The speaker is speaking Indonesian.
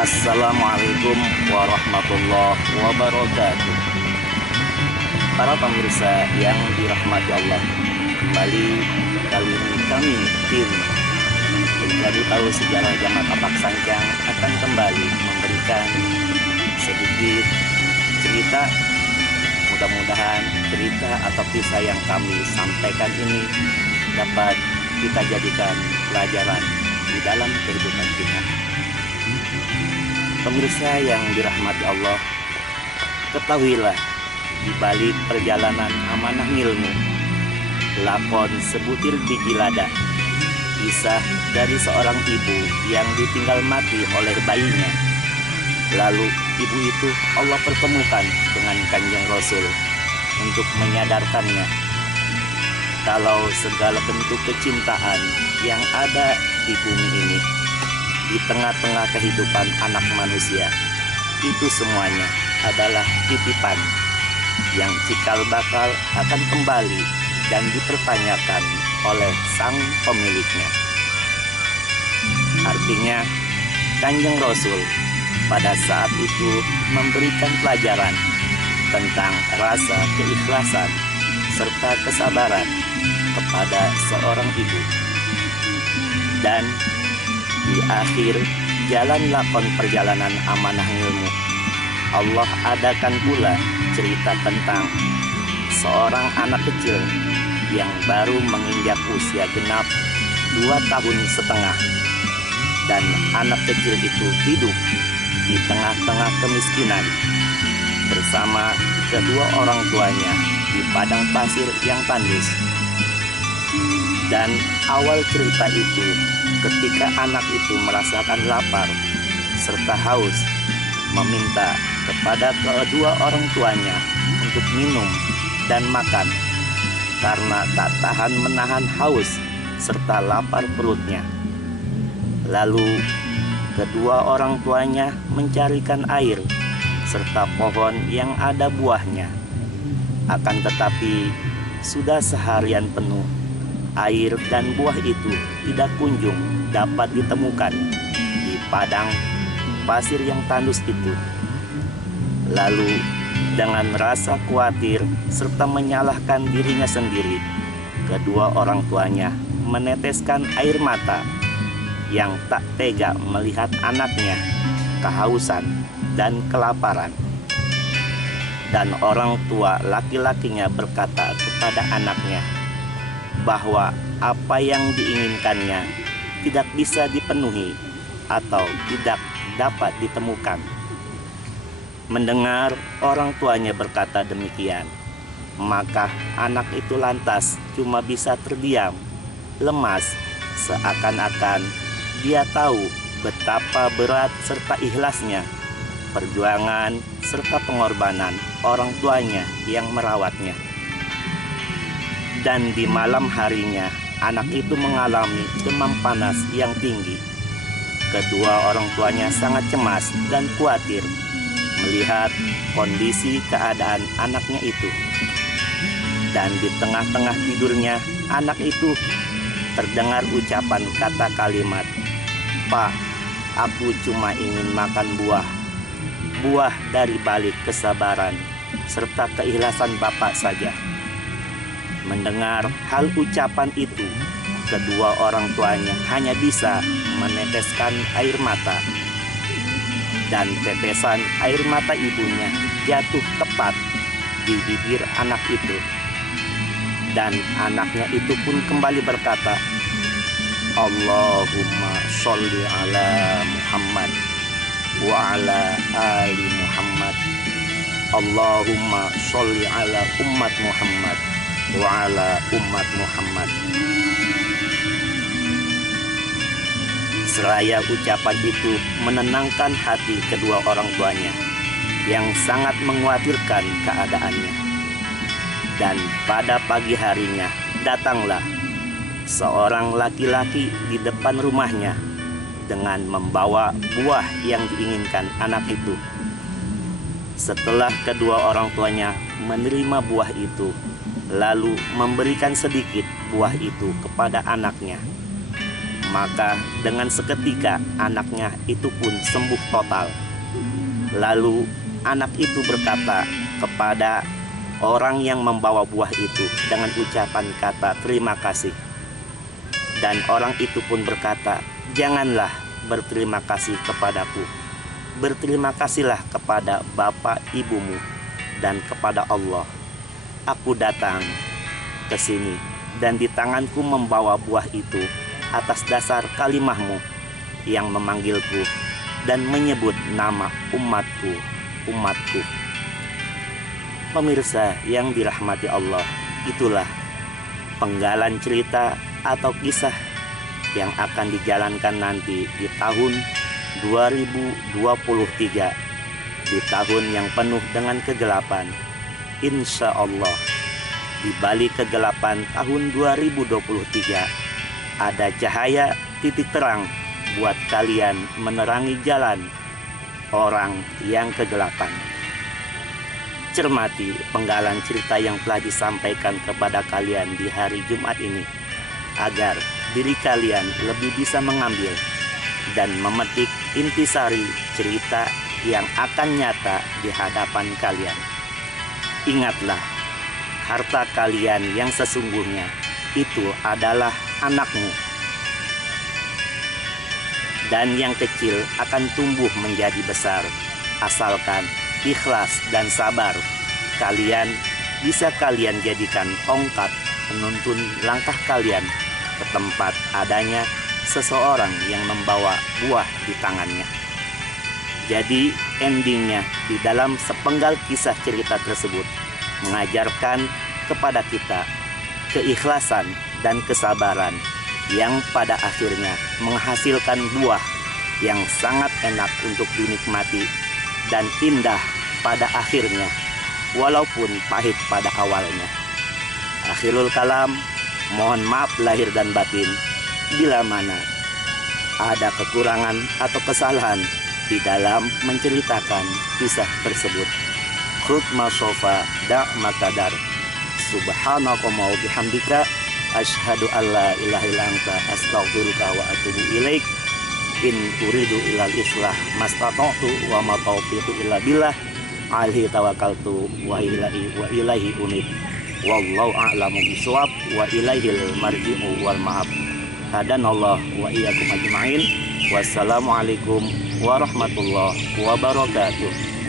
Assalamualaikum warahmatullahi wabarakatuh. Para pemirsa yang dirahmati Allah, kembali kali ini kami tim Mencari Tahu Sejarah Jamak Kapak Sancang akan kembali memberikan sedikit cerita. Mudah-mudahan cerita atau kisah yang kami sampaikan ini dapat kita jadikan pelajaran di dalam kehidupan kita. Pemirsa yang dirahmati Allah, ketahuilah di balik perjalanan amanah ilmu, lakon sebutir biji lada, kisah dari seorang ibu yang ditinggal mati oleh bayinya. Lalu ibu itu Allah pertemukan dengan Kanjeng Rasul untuk menyadarkannya kalau segala bentuk kecintaan yang ada di bumi ini, di tengah-tengah kehidupan anak manusia, itu semuanya adalah titipan yang cikal bakal akan kembali dan dipertanyakan oleh sang pemiliknya. Artinya, Kanjeng Rasul pada saat itu memberikan pelajaran tentang rasa keikhlasan serta kesabaran kepada seorang ibu. Dan di akhir jalan lakon perjalanan amanah ilmu, Allah adakan pula cerita tentang seorang anak kecil yang baru menginjak usia genap 2,5 tahun. Dan anak kecil itu hidup di tengah-tengah kemiskinan bersama kedua orang tuanya di padang pasir yang tandus. Dan awal cerita itu ketika anak itu merasakan lapar serta haus, meminta kepada kedua orang tuanya untuk minum dan makan karena tak tahan menahan haus serta lapar perutnya. Lalu kedua orang tuanya mencarikan air serta pohon yang ada buahnya. Akan tetapi sudah seharian penuh, air dan buah itu tidak kunjung dapat ditemukan di padang pasir yang tandus itu. Lalu dengan rasa khawatir serta menyalahkan dirinya sendiri, kedua orang tuanya meneteskan air mata yang tak tega melihat anaknya kehausan dan kelaparan. Dan orang tua laki-lakinya berkata kepada anaknya bahwa apa yang diinginkannya tidak bisa dipenuhi atau tidak dapat ditemukan. Mendengar orang tuanya berkata demikian, maka anak itu lantas cuma bisa terdiam, lemas, seakan-akan dia tahu betapa berat serta ikhlasnya perjuangan serta pengorbanan orang tuanya yang merawatnya. Dan di malam harinya, anak itu mengalami demam panas yang tinggi. Kedua orang tuanya sangat cemas dan khawatir melihat kondisi keadaan anaknya itu. Dan di tengah-tengah tidurnya, anak itu terdengar ucapan kata kalimat, "Pak, aku cuma ingin makan buah. Buah dari balik kesabaran serta keikhlasan Bapak saja." Mendengar hal ucapan itu, kedua orang tuanya hanya bisa meneteskan air mata. Dan tetesan air mata ibunya jatuh tepat di bibir anak itu. Dan anaknya itu pun kembali berkata, "Allahumma sholli ala Muhammad wa ala ali Muhammad. Allahumma sholli ala ummat Muhammad wa ala ummat Muhammad." Seraya ucapan itu menenangkan hati kedua orang tuanya yang sangat mengkhawatirkan keadaannya. Dan pada pagi harinya datanglah seorang laki-laki di depan rumahnya dengan membawa buah yang diinginkan anak itu. Setelah kedua orang tuanya menerima buah itu, lalu memberikan sedikit buah itu kepada anaknya, Maka dengan seketika anaknya itu pun sembuh total. Lalu anak itu berkata kepada orang yang membawa buah itu dengan ucapan kata terima kasih. Dan orang itu pun berkata, janganlah berterima kasih kepadaku. Berterima kasihlah kepada bapak ibumu dan kepada Allah. Aku datang ke sini dan di tanganku membawa buah itu atas dasar kalimahmu yang memanggilku dan menyebut nama umatku. Pemirsa yang dirahmati Allah, itulah penggalan cerita atau kisah yang akan dijalankan nanti di tahun 2023, di tahun yang penuh dengan kegelapan. Insya Allah di balik kegelapan tahun 2023 ada cahaya titik terang buat kalian menerangi jalan orang yang kegelapan. Cermati penggalan cerita yang telah disampaikan kepada kalian di hari Jumat ini, agar diri kalian lebih bisa mengambil dan memetik intisari cerita yang akan nyata di hadapan kalian. Ingatlah, harta kalian yang sesungguhnya itu adalah anakmu. Dan yang kecil akan tumbuh menjadi besar, asalkan ikhlas dan sabar. Bisa kalian jadikan tongkat penuntun langkah kalian ke tempat adanya seseorang yang membawa buah di tangannya. Jadi endingnya di dalam sepenggal kisah cerita tersebut mengajarkan kepada kita keikhlasan dan kesabaran yang pada akhirnya menghasilkan buah yang sangat enak untuk dinikmati dan indah pada akhirnya, walaupun pahit pada awalnya. Akhirul kalam, mohon maaf lahir dan batin bila mana ada kekurangan atau kesalahan di dalam menceritakan kisah tersebut. Khutma sofa da'ma kadar. Subhanakallahumma wa bihamdika asyhadu alla ilaha illa anta astaghfiruka wa atubu ilaik. In uridu ilal islah mastata'tu wa ma taufiqi illa billah. Alaihi tawakkaltu wa ilaihi unib. Wallahu a'lamu bishawab wa ilaihil marji'u wal ma'ab. Hadanallah wa iyyakum ajma'in. Wassalamualaikum warahmatullahi wabarakatuh.